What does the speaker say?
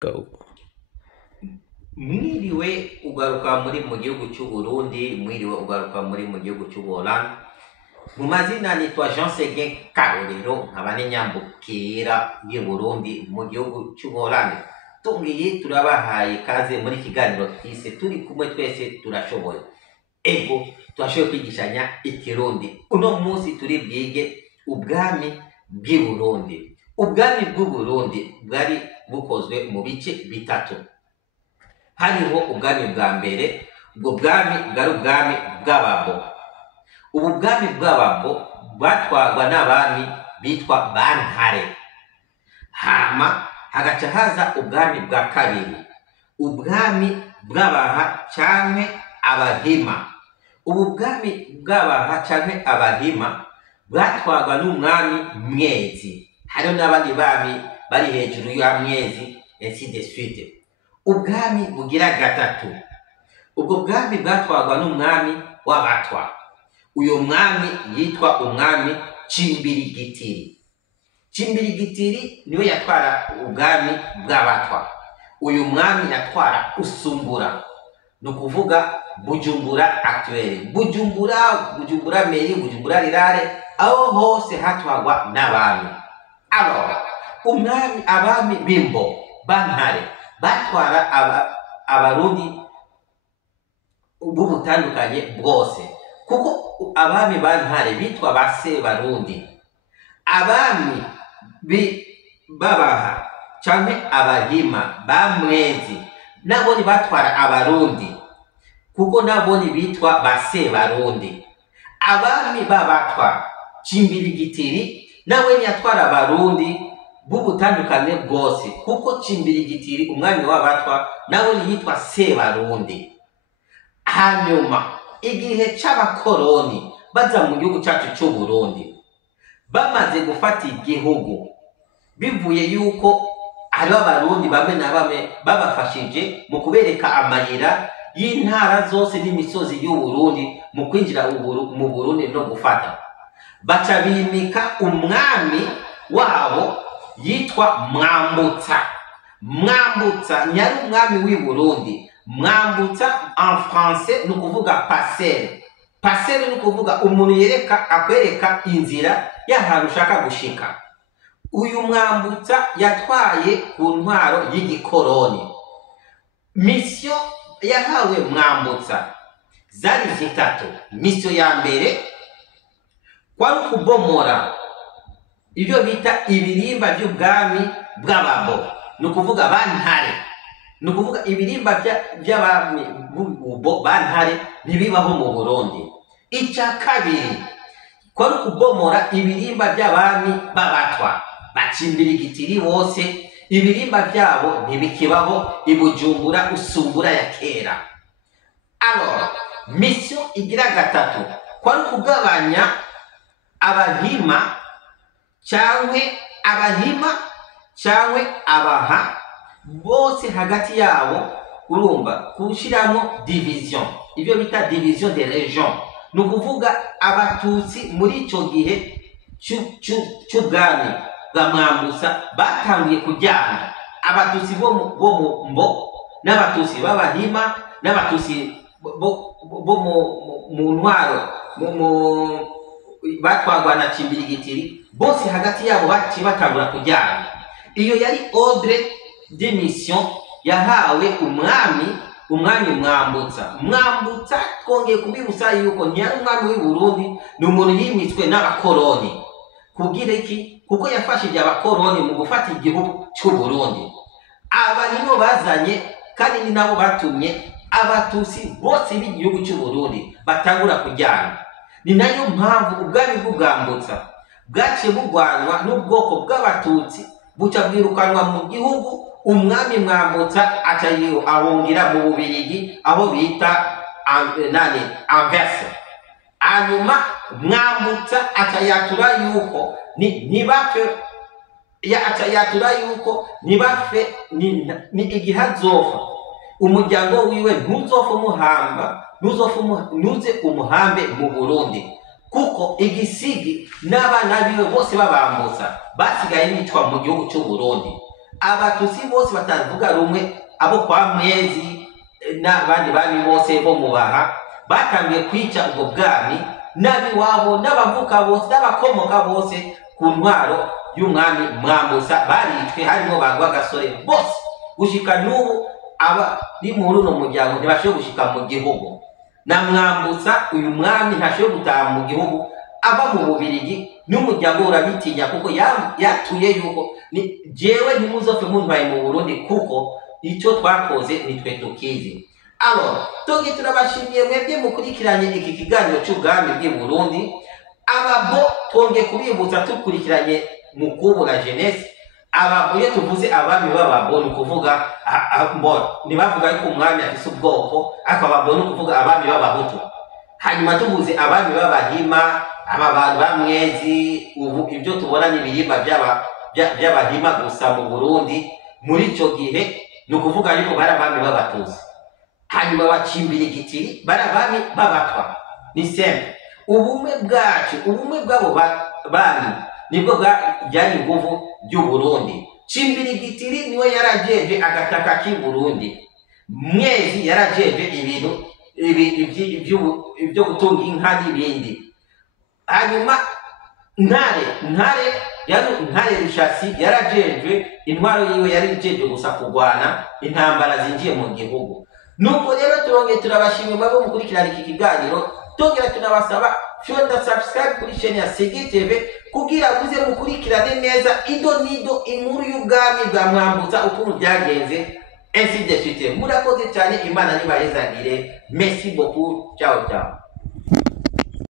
Go. Mwiriwe ugaruka muri mu gihugu cy'u Burundi, mwiriwe ugaruka muri mu gihugu cy'u Buholandi. Mu mazina nitwa Jean Seguin Karorero, nkaba n'inyambukira y'u Burundi mu gihugu cy'u Buholandi. Tungiye turabahaye kaze muri kiganiro twise turi kumwe twese turashoboye. Ego turashoboye kwigishanya ikirundi. Uno munsi turi bwige ubwami bw'i Burundi. Ubwami bw'u Burundi bwari bukozwe mu bice bitatu. Hariho ubwami bwa mbere, ubwo bwami bwari ubwami bw'ababo. Ubu bwami bw'ababo batwarwa n'abami bitwa Bantare. Hama hagaca haza ubwami bwa kabiri, ubwami bw'abaha canke abahima. Ubu bwami bw'abaha canke abahima bwatwarwa n'umwami Mwezi. Hariho n'abandi bami bari hejuru ya Mwezi, ainsi de suite. Ubwami bugira gatatu, ubwo bwami bwatwarwa n'umwami w'abatwa. Uyo mwami yitwa umwami Cimbirigitiri. Cimbirigitiri niwe yatwara ubwami bw'abatwa. Uyu mwami yatwara Usumbura, ni ukuvuga Bujumbura actuelle, Bujumbura meri, Bujumbura rirare, aho hose hatwarwa n'abami. Abami b'imbo Bantare batwara abarundi b'ubutandukanye bwose, kuko abami Bantare bitwa ba Sebarundi. Abami babaha canke abahima ba Mwezi naboni batwara abarundi, kuko naboni bitwa ba Sebarundi. Abami babatwa Cimbirigitiri nawe yatwara abarundi b'ubutandukane bwose, kuko Cimbirigitiri umwami w'abatwa nawe yitwa Sebarundi. Hanyuma igihe c'abakoroni baza mu gihugu cyacu cy'u Burundi, bamaze gufata igihugu, bivuye yuko hari abarundi bamwe na bamwe babafashije mu kubereka amayira y'intara zose n'imisozi y'u Burundi mu kwinjira mu Burundi no gufata, baca bimika umwami wabo yitwa Mwambutsa. Mwambutsa nyari umwami w'i Burundi. Mwambutsa en français ni ukuvuga passer. Passer ni ukuvuga umuntu akwereka inzira y'ahantu ushaka gushika. Uyu Mwambutsa yatwaye ku ntwaro y'igikoroni. Mission yahawe Mwambutsa zari zitatu. Mission ya mbere kwari ukubomora ibyo bita ibirimba by'ubwami bw'ababo, ni ukuvuga Bantare. Ni ukuvuga ibirimba by'abami Bantare ntibibaho mu Burundi. Icya kabiri kwari ukubomora ibirimba by'abami b'abatwa ba Cimbirigitiri bose, ibirimba byabo ntibikibaho i Bujumbura Usumbura ya kera. Mission igira gatatu kwari ukugabanya abahima cyangwa abaha bose hagati yabo, urumva kushiramo division, ibyo bita division de region. Ni ukuvuga abatutsi muri icyo gihe cy'ubwami bwa Mwambutsa batangiye kujyana abatutsi bo mu mbo n'abatutsi b'abahima n'abatutsi bo mu ntwaro batwarwa na Cimbirigitiri, bose hagati yabo baciye batangura kujyana. Iyo yari ordre de mission yahawe umwami Mwambutsa. Mwambutsa twongeye kubibutsa yuko ntiyari umwami w'i Burundi, ni umuntu yimitswe n'abakoroni. Kugira iki? Kuko yafashije abakoroni mu gufata igihugu cy'u Burundi. Aba nibo bazanye kandi ni nabo batumye abatutsi bose b'igihugu cy'u Burundi batangura kujyana. Ni nayo mpamvu ubwami bw'Ubwambutsa bwaciye bugwanwa n'ubwoko bw'abatutsi, buca bwirukanwa mu gihugu. Umwami Mwambutsa ahungira mu Bubirigi, aho bita Anvers. Hanyuma Mwambutsa acayatura yuko nibapfe ni igihe azopfa, umuryango wiwe ntuzopfa umuhamba, ntuze umuhambe mu Burundi, kuko igisigi n'abana biwe bose babambutsa basigaye bicwa mu gihugu cy'u Burundi. Abatutsi bose batavuga rumwe abo kwa Mwezi n'abandi bami bose bo mubaha batangiye kwica ubwo bwami n'abiwabo n'abavuka bose n'abakomoka bose ku ntwaro y'umwami Mwambutsa baricwe harimo bagwa gasore bose gushika n'ubu aba ni muri uno muryango ntibashoboye gushika mu gihugu na Mwambutsa uyu mwami ntashoboye gutaha mu gihugu ava mu Bubirigi n'umuryango urabitinya kuko yatuye yuko ni jewe ntimuzopfe muntwaye mu Burundi kuko icyo twakoze nitwe tukizi. Togi turabashimiye mwebwe mukurikiranye iki kiganiro cy'ubwami bw'i Burundi. Ababo twongeye kubibutsa tukurikiranye Mukubu na Jeunesse. Ababo iyo tuvuze abami b'ababo ni kuvuga ntibavuga yuko umwami afise ubwoko ariko ababo ni kuvuga abami b'abahutu. Hanyuma tuvuze abami b'abahima aba bantu ba Mwezi ubu ibyo tubona ni ibiribwa by'abahima gusa mu Burundi muri icyo gihe ni ukuvuga yuko bari abami b'Abatutsi. Hanyuma bacimbira igitiri bari abami b'Abatwa. Ni semple ubumwe bwacu ubumwe bw'abo bami nibwo bwajyanye inguvu by'u Burundi. Cimbira igitiri niwe yarajeje agataka k'i Burundi. Mwezi yarajeje ibintu ibyo gutunga inka n'ibindi. Hanyuma Ntare Rushatsi yarajejwe intwaro yiwe yari ijeje gusa kurwana intambara zinjiye mu gihugu. Nuko rero turongeye turabashimira mwebwe mukurikirana iki kiganiro. Tongera tunabasaba fyonda subscribe kuri chaîne ya Sege TV kugira muze mukurikirane neza ido nido inkuru y'ubwami bwa Mwambutsa ukuntu byagenze ainsi de suite. Murakoze cyane, Imana nibahezagire. Merci beaucoup. Ciao ciao.